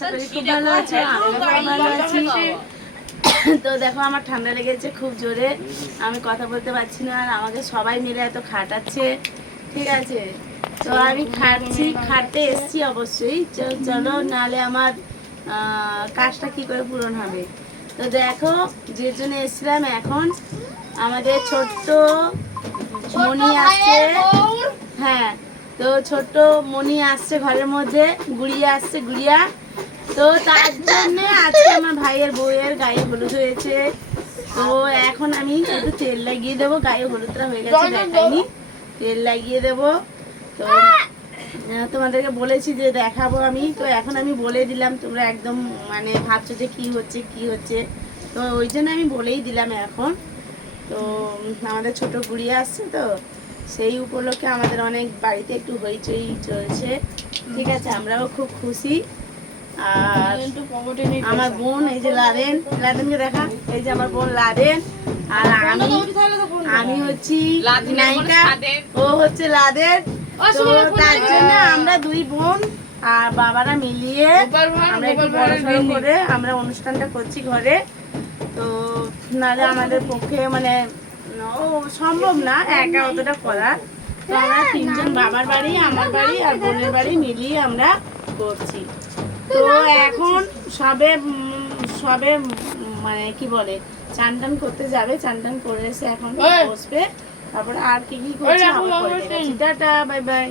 খুব ভালো আছে, ভালো আছি। তো দেখো আমার ঠান্ডা লেগেছে খুব জোরে, আমি কথা বলতে পারছি না, আর আমাকে সবাই মিলে এত খাটাচ্ছে। ঠিক আছে, তো আমি খাটতে এসছি অবশ্যই। চলো, নালে আমার কাজটা কি করে পূরণ হবে। তো দেখো যে জন্য এসছিলাম, এখন আমাদের ছোট্ট মনি আসছে। হ্যাঁ, তো ছোট্ট মনি আসছে ঘরের মধ্যে, গুড়িয়া আসছে, গুড়িয়া। তো তার জন্য আজকে আমার ভাইয়ের বউয়ের গায়ে হলুদ হয়েছে। তো এখন আমি একটু তেল লাগিয়ে দেবো, গায়ে হলুদটা হয়ে গেছে দেখাইনি, তেল লাগিয়ে দেবো। তো তোমাদেরকে বলেছি যে দেখাবো আমি, তো এখন আমি বলে দিলাম, তোমরা একদম মানে ভাবছো যে কি হচ্ছে কি হচ্ছে, তো ওই জন্য আমি বলেই দিলাম এখন। তো আমাদের ছোট গুড়িয়া আসছে, তো সেই উপলক্ষে আমাদের অনেক বাড়িতে একটু হইচই চলছে। ঠিক আছে, আমরাও খুব খুশি। আর আমার বোন, এই যে লাদেন, লাদেনকে দেখা, এই যে আমার বোন লাদেন, আর আমি হচ্ছি নায়িকা, ও হচ্ছে লাদেন। তো তার জন্য আমরা দুই বোন আর বাবারা মিলিয়ে আমরা একটু বড়সড় করে আমরা অনুষ্ঠানটা করছি ঘরে। তো নাহলে আমাদের পক্ষে মানে ও সম্ভব না একা অতটা করা। তো আমরা তিনজন, বাবার বাড়ি, আমার বাড়ি আর বোনের বাড়ি মিলিয়ে আমরা করছি। তো এখন সবে সবে মানে কি বলে, চান টান করতে যাবে, চান টান করে এসে এখন বসবে, তারপরে আর কি কি করছে টাটা, বাই বাই।